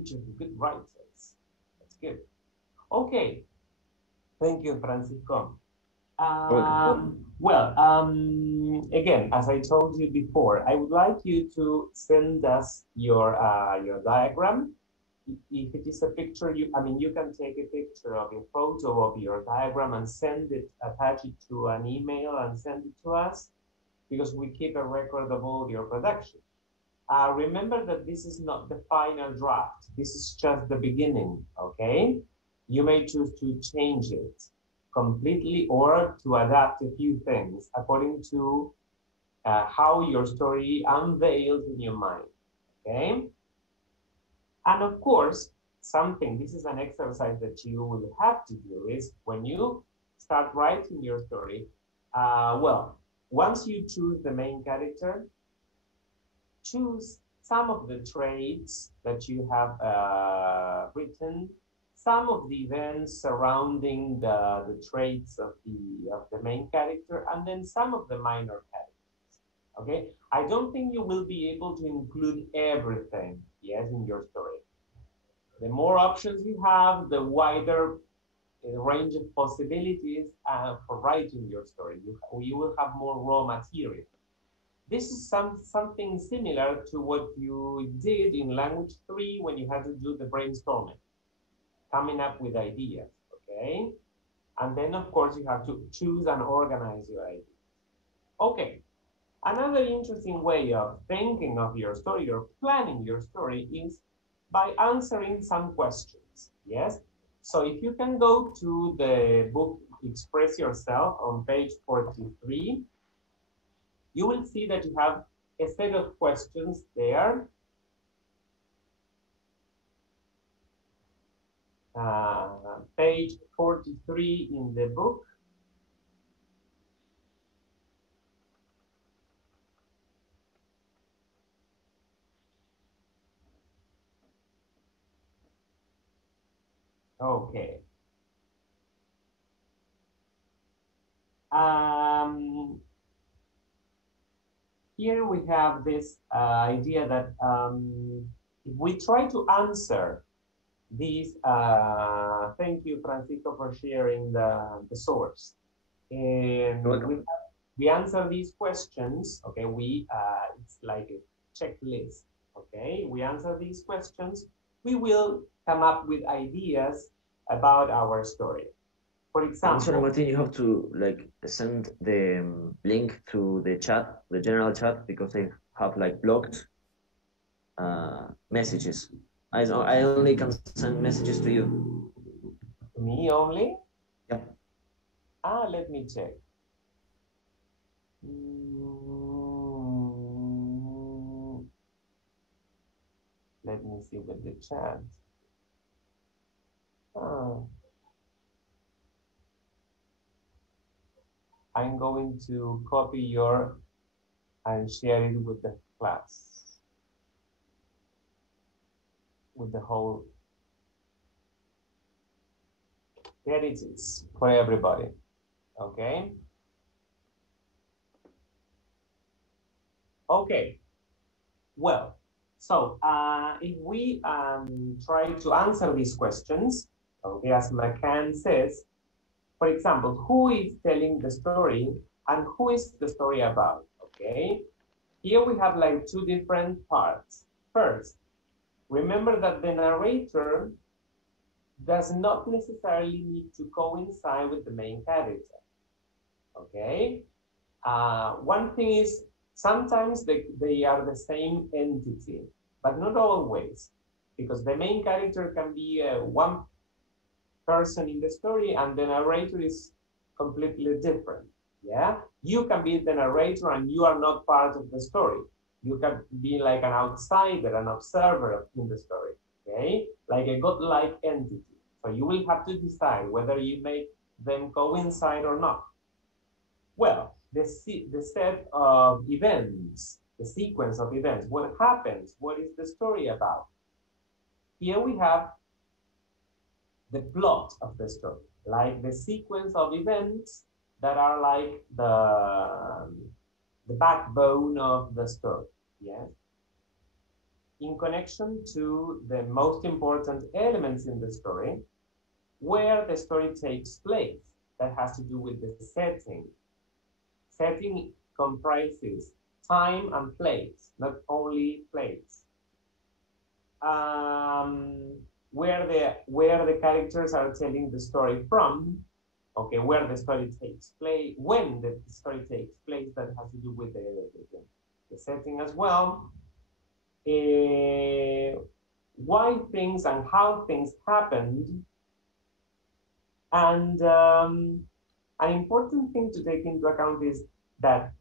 bunch of good writers. That's good. Okay, thank you, Francisco. Again, as I told you before, I would like you to send us your diagram. If it is a picture, you can take a picture of your photo of your diagram and send it, attach it to an email and send it to us, because we keep a record of all your production. Remember that this is not the final draft. This is just the beginning, okay? You may choose to change it completely or to adapt a few things according to how your story unveils in your mind, okay? And of course, this is an exercise that you will have to do is when you start writing your story, once you choose the main character, choose some of the traits that you have written, some of the events surrounding the traits of the main character, and then some of the minor characters. Okay, I don't think you will be able to include everything, yes, in your story. The more options you have, the wider range of possibilities for writing your story. You will have more raw material. This is something similar to what you did in language 3 when you had to do the brainstorming, coming up with ideas, okay? And then, of course, you have to choose and organize your ideas. Okay, another interesting way of thinking of your story or planning your story is by answering some questions, yes? So if you can go to the book Express Yourself on page 43, you will see that you have a set of questions there. Page 43 in the book. Okay. Here we have this idea that if we try to answer these, thank you, Francisco, for sharing the source. And we answer these questions, okay, it's like a checklist, okay? We answer these questions, we will come up with ideas about our story. For example, sorry, Martin, you have to send the link to the chat, the general chat, because I have blocked messages. I only can send messages to you. Me only? Yeah. Let me check. Let me see with the chat. I'm going to copy your and share it with the class, with the whole. There it is for everybody, okay? Okay, well, so if we try to answer these questions, okay, as McCann says, for example, who is telling the story and who is the story about, okay? Here we have two different parts. First, remember that the narrator does not necessarily need to coincide with the main character, okay? One thing is, sometimes they are the same entity, but not always, because the main character can be one person in the story and the narrator is completely different, yeah? You can be the narrator and you are not part of the story. You can be like an outsider, an observer in the story, okay? Like a godlike entity. So you will have to decide whether you make them coincide or not. Well, the set of events, the sequence of events, what happens, what is the story about? Here we have the plot of the story, like the sequence of events that are like the backbone of the story, yes? in connection to the most important elements in the story, where the story takes place. That has to do with the setting. Setting comprises time and place, not only place. Where the characters are telling the story from, okay, where the story takes place, when the story takes place, that has to do with the setting as well. Why things and how things happened, and an important thing to take into account is that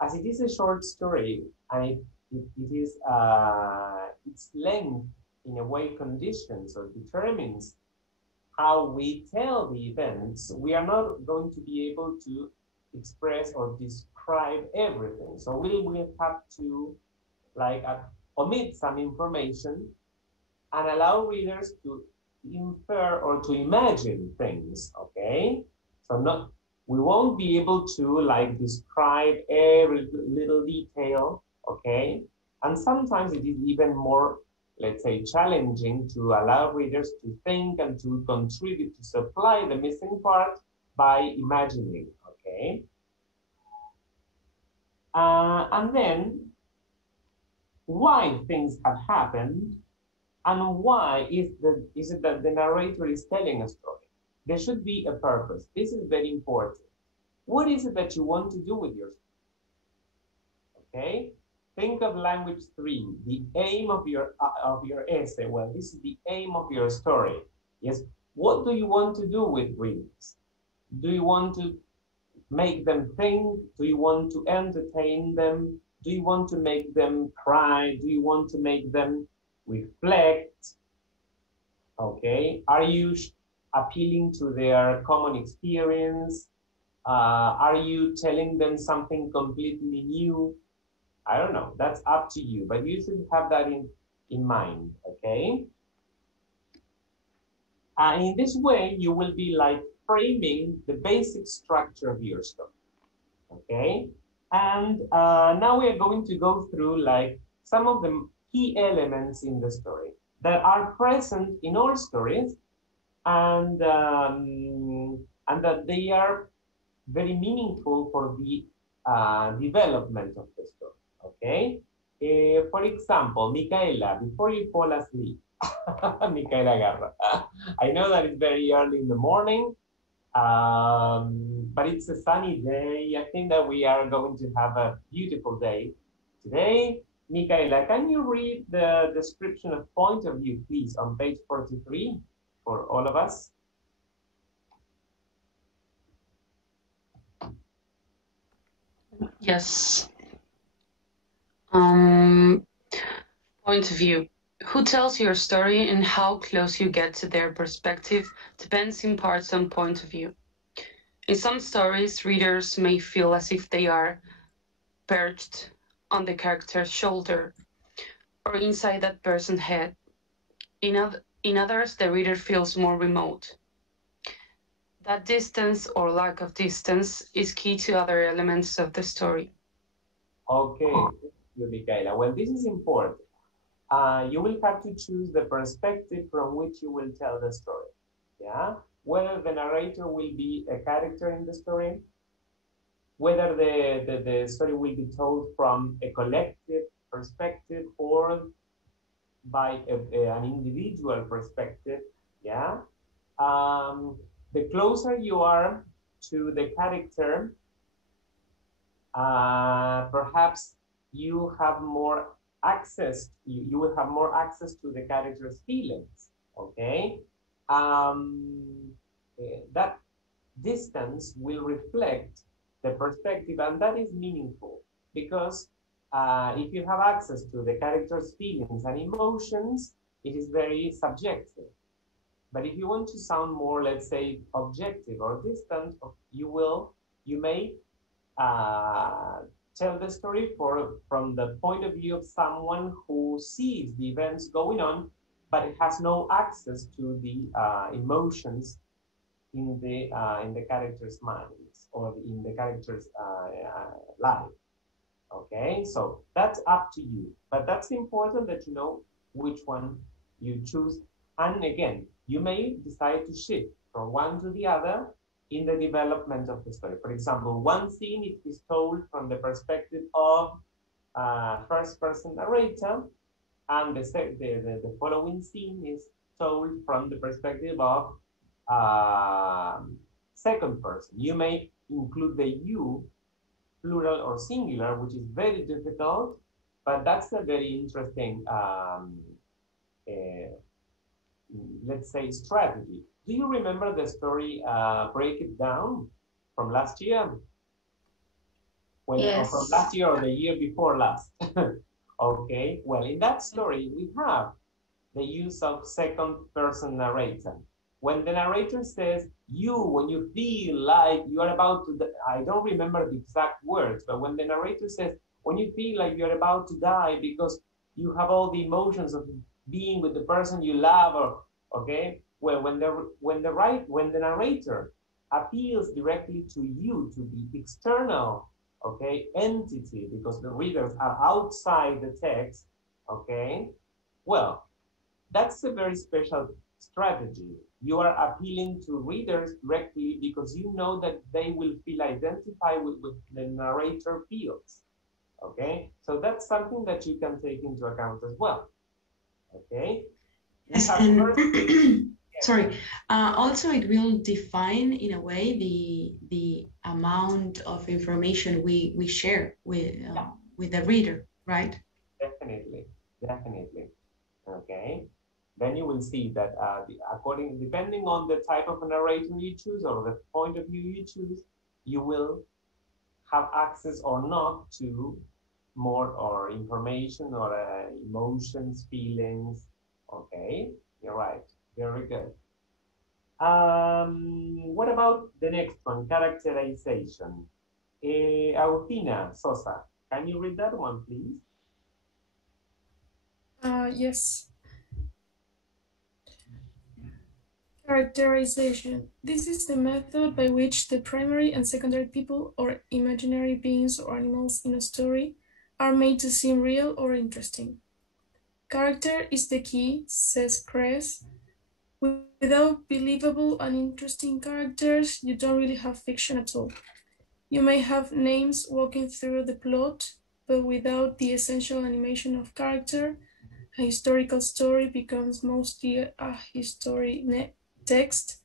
as it is a short story and it is its length in a way conditions or determines how we tell the events, we are not going to be able to express or describe everything. So we will have to like omit some information and allow readers to infer or to imagine things, okay? So not, we won't be able to like describe every little detail, okay? And sometimes it is even more, let's say, challenging to allow readers to think and to contribute, to supply the missing part by imagining, okay? And then why things have happened and why is it that the narrator is telling a story? There should be a purpose. This is very important. What is it that you want to do with your story? Okay? Think of language 3, the aim of your essay. Well, this is the aim of your story. Yes. What do you want to do with readers? Do you want to make them think? Do you want to entertain them? Do you want to make them cry? Do you want to make them reflect? Okay, are you appealing to their common experience? Are you telling them something completely new? I don't know, that's up to you, but you should have that in mind, okay? In this way, you will be like framing the basic structure of your story, okay? And now we are going to go through like some of the key elements in the story that are present in all stories, and that they are very meaningful for the development of the story. Okay. For example, Micaela, before you fall asleep, Micaela Garra. I know that it's very early in the morning, but it's a sunny day. I think that we are going to have a beautiful day today. Micaela, can you read the description of point of view, please, on page 43 for all of us? Yes. Point of view. Who tells your story and how close you get to their perspective depends in part on point of view. In some stories, readers may feel as if they are perched on the character's shoulder or inside that person's head. In others, the reader feels more remote. That distance or lack of distance is key to other elements of the story. Okay, thank you, Micaela. Well, this is important. You will have to choose the perspective from which you will tell the story. Yeah, whether the narrator will be a character in the story, whether the story will be told from a collective perspective or by an individual perspective. Yeah, the closer you are to the character, perhaps you have more access, you will have more access to the character's feelings, okay? That distance will reflect the perspective, and that is meaningful because if you have access to the character's feelings and emotions, it is very subjective. But if you want to sound more, let's say, objective or distant, you may uh, tell the story from the point of view of someone who sees the events going on, but it has no access to the emotions in the character's minds or in the character's life. Okay, so that's up to you. But that's important that you know which one you choose. And again, you may decide to shift from one to the other in the development of the story. For example, one scene is told from the perspective of first person narrator, and the following scene is told from the perspective of second person. You may include the you, plural or singular, which is very difficult, but that's a very interesting, uh, let's say, strategy. Do you remember the story Break It Down from last year? When, or from last Yes. year or the year before last? Okay, well, in that story, we have the use of second person narrator. When the narrator says, you, when you feel like you are about to, I don't remember the exact words, but when the narrator says, when you feel like you're about to die because you have all the emotions of being with the person you love, or, okay, well, when the narrator appeals directly to you, to the external, okay, entity, because the readers are outside the text, okay, well, that's a very special strategy. You are appealing to readers directly because you know that they will feel identified with the narrator feels. Okay, so that's something that you can take into account as well. Okay, we Yes, have and first. sorry. Also, it will define in a way the amount of information we share with the reader, right? Definitely, definitely. Okay, then you will see that depending on the type of narrator you choose or the point of view you choose, you will have access or not to more or information or emotions, feelings. Okay, you're right. Very good. What about the next one, characterization? Agustina Sosa, can you read that one, please? Yes. Characterization. This is the method by which the primary and secondary people or imaginary beings or animals in a story are made to seem real or interesting. Character is the key, says Kress. Without believable and interesting characters, you don't really have fiction at all. You may have names walking through the plot, but without the essential animation of character, a historical story becomes mostly a history text,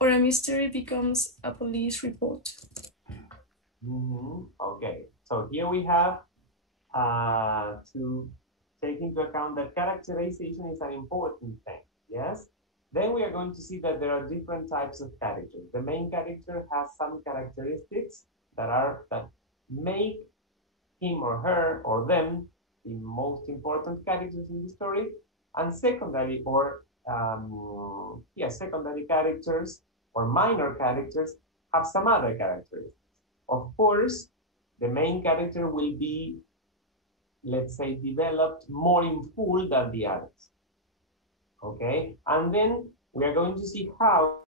or a mystery becomes a police report. Okay, so here we have to take into account that characterization is an important thing, yes? Then we are going to see that there are different types of characters. The main character has some characteristics that make him or her or them the most important characters in the story, and secondary characters or minor characters have some other characteristics. Of course, the main character will be, let's say, developed more in full than the others. Okay, and then we are going to see how